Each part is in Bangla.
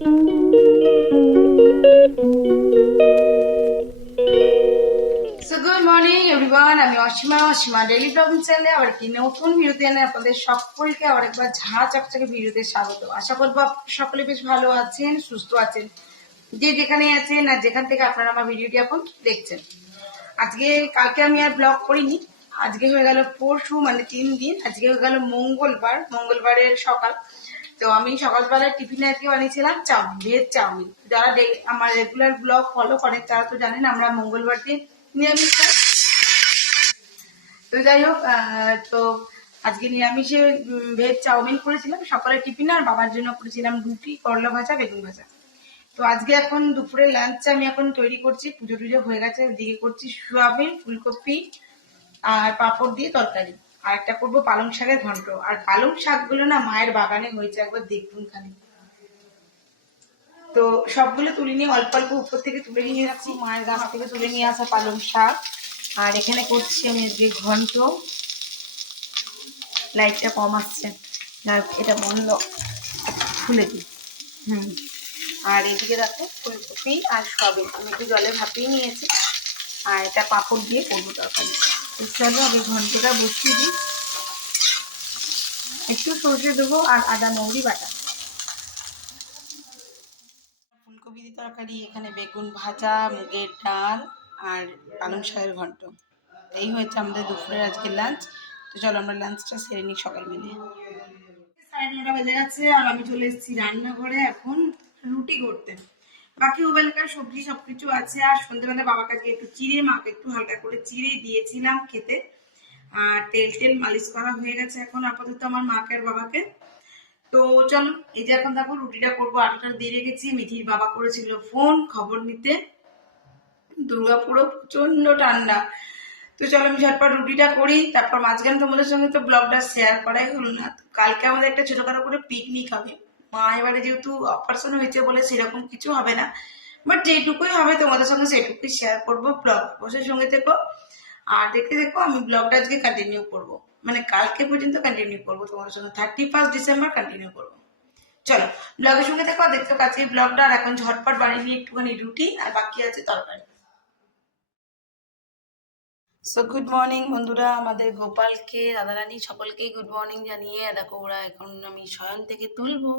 গুড মর্নিং এভরিওয়ান, আমি অসীমা ডেইলি ব্লগিং চ্যানেলে আবার কি নতুন ভিডিওতে এনে আপনাদের সকলকে আবার একবার ঝাঁ চকচকে ভিডিওতে স্বাগত। আশা করবো সকলে বেশ ভালো আছেন, সুস্থ আছেন, যে যেখানে আছেন আর যেখান থেকে আপনারা আমার ভিডিওটি এখন দেখছেন। কালকে আমি আর ব্লগ করিনি, আজকে হয়ে গেল পরশু, মানে 3 দিন। আজকে হয়ে গেল মঙ্গলবারের সকাল। তো আমি সকালবেলায় টিফিনে আজকে বানিয়েছিলাম চাউমিন, ভেজ চাউমিন। যারা আমার রেগুলার ব্লগ ফলো করেন তারা তো জানেন আমরা মঙ্গলবার দিন নিরামিষ খাই। তো যাই হোক, তো আজকে নিরামিষে ভেজ চাউমিন করেছিলাম সকালে টিফিনে, আর বাবার জন্য করেছিলাম রুটি, করলা ভাজা, বেগুন ভাজা। তো আজকে এখন দুপুরে লাঞ্চ আমি এখন তৈরি করছি, পুজো টুজো হয়ে গেছে, ওদিকে করছি সোয়াবিন, ফুলকপি আর পাঁপড় দিয়ে তরকারি, আর একটা করবো পালং শাকের ঘন্ট। আর পালং শাকগুলো না মায়ের বাগানে হয়েছে, একবার দেখুন খালি। তো সবগুলো তুলে নিয়ে অল্প অল্প উপর থেকে তুলে নিয়ে যাচ্ছি, মায়ের গাছ থেকে তুলে নিয়ে আসা পালং শাক। আর এখানে করছি আমি আজকে ঘন্ট। লাইটটা কম আসছে, এটা বন্ধ, খুলে দিই। আর এদিকে দেখো ফুলকপি আর সয়াবিন আমি একটু জলে ভাপিয়ে নিয়েছি, আর এটা পাঁপড় দিয়ে করবো তরকারি। চলো আগে ঘন্টটা বসিয়ে দিই, একটু সর্ষে দেবো আর আদা মৌরি বাটা। ফুলকপি দিয়ে তরকারি, এখানে বেগুন ভাজা, মুগের ডাল আর পালং শাকের ঘন্ট। এই হয়েছে আমাদের দুপুরের আজকে লাঞ্চ। তো চলো আমরা লাঞ্চটা সেরে নিই সকাল মিলে। 9:30 বেজে গেছে আর আমি চলে এসেছি রান্নাঘরে এখন রুটি করতে। বাকি ওবেলাকার সবজি সবকিছু আছে, আর সন্ধ্যেবেলা বাবার কাছে একটু চিড়ে, মাকে একটু হালকা করে চিড়ে দিয়েছিলাম খেতে। আর তেল মালিশ করা হয়ে গেছে এখন আপাতত আমার মাকে আর বাবাকে। তো চলো, এই যে এখন দেখো রুটিটা করবো, আটাটা দিয়ে রেখেছি। মিঠির বাবা করেছিল ফোন খবর নিতে, দুর্গাপুরও প্রচন্ড ঠান্ডা। তো চলো আমি ঝটপট রুটিটা করি, তারপর মাঝখানে তোমাদের সঙ্গে তো ব্লগটা শেয়ার করাই হলো না। কালকে আমাদের একটা ছোটখাটো করে পিকনিক হবে, মা এবারে যেহেতু অপারেশন হয়েছে বলে সেরকম কিছু হবে না, বাট যেটুকুই হবে তোমাদের সঙ্গে সেটুকুই শেয়ার করবো। ব্লগ বসে সঙ্গে থেকো আর দেখতে দেখো। আমি ব্লগটা আজকে কন্টিনিউ করবো, মানে কালকে পর্যন্ত কন্টিনিউ করবো তোমাদের সঙ্গে, 31 ডিসেম্বর কন্টিনিউ করবো। চলো ব্লগের সঙ্গে দেখো, দেখতে কাছে ব্লগটা। আর এখন ঝটপট বানিয়ে নিয়ে একটুখানি রুটি, আর বাকি আছে তরকারি। সো গুড মর্নিং বন্ধুরা, আমাদের গোপালকে, রাধারানী সকলকেই গুড মর্নিং জানিয়ে দেখো ওরা এখন আমি শয়ন থেকে তুলবো।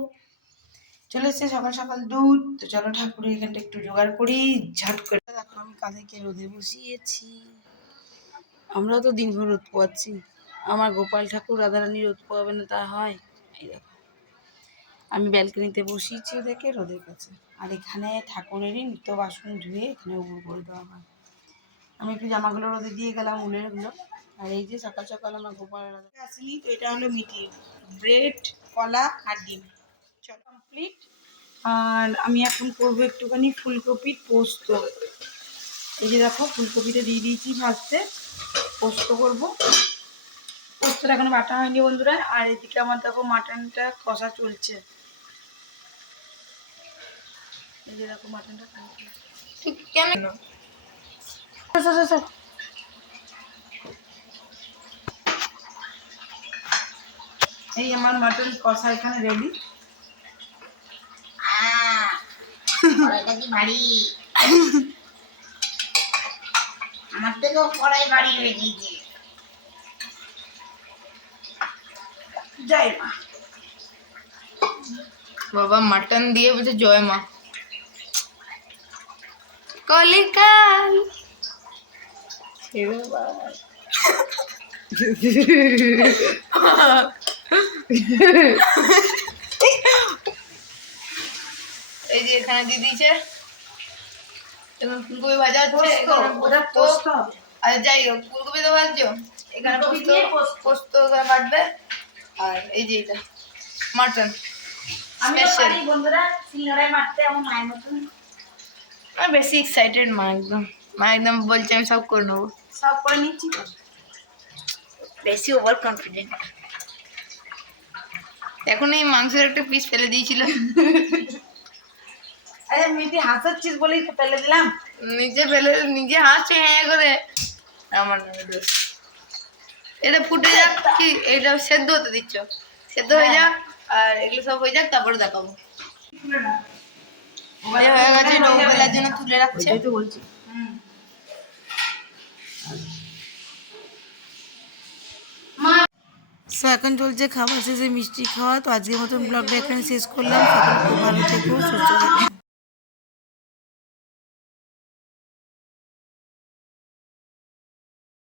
চলে এসছে সকাল সকাল দুধ। তো চলো ঠাকুরের এখানটা একটু জোগাড় করি ঝট করে। দেখো আমি কাঁধেকে রোদে বসিয়েছি, আমরাও তো দিনভর রোদ পোয়াচ্ছি। আমার গোপাল ঠাকুর রাধারানী রোদ পোয়াবে না তা হয়? এই দেখো আমি ব্যালকনিতে বসিয়েছি ওদেরকে রোদের কাছে, আর এখানে ঠাকুরেরই নিত্য বাসন ধুয়ে এখানে উপর করে দেওয়া হয়। আমি একটু জামাগুলো রোদে দিয়ে গেলাম উলেরগুলো। আর এই যে সকাল সকাল আমার গোপাল আসেনি, তো এটা হলো মিটি, ব্রেড, কলা আর ডিম। চল কমপ্লিট। আর আমি এখন করবো একটুখানি ফুলকপির পোস্ত। এই যে দেখো ফুলকপিটা দিয়ে দিয়েছি ভাজতে, পোস্ত করবো। পোস্তটা এখনো বাটা হয়নি বন্ধুরা। আর এদিকে আমার দেখো মাটনটা কষা চলছে, এই যে দেখো মাটনটা ঠিক কেমন। এই আমার মাটন কষা এখানে রেডি। আমার থেকেও কড়াই বাড়ি হয়ে গিয়েছে। জয় মা। বাবা মাটন দিয়ে বলছে জয় মা। কলিকাল এই যে এখানে দিয়ে দিয়েছে, এখন ফুলকপি ভাজা হচ্ছে। আর যাই হোক ফুলকপি তো ভাজছো, এখানে পোস্ত বাটবে। আর এই যে এটা মাটন স্পেশাল। বন্ধুরা সিঙ্গারায় মারতে আমার মায়ের মতন আমি বেশি এক্সাইটেড, মা একদম বলছে আমি সব করে নেবো, সব করে নিচ্ছি। বেশি ওভার কনফিডেন্ট। এখন এই মাংসের একটা পিস ফেলে দিয়েছিল। আরে মিটি হাসাচ্ছিস বলেই তো ফেলে দিলাম। নিজে হাসছে হ্যাঁ করে। আমার নামে দোষ। এটা ফুটে যাক, কি এটা সেদ্ধ হতে দিচ্ছ? সেদ্ধ হয়ে যাক আর এগুলো সব হয়ে যাক, তারপরে দেখাবো। বেলার জন্য তুলে রাখছে। ওইটাই তো বলছি। সো এখন চলছে খাবার শেষে মিষ্টি খাওয়া। তো আজকের মতন ব্লগটা এখানে শেষ করলাম। সকলে খুব ভালো থেকো, সুস্থ থেকো।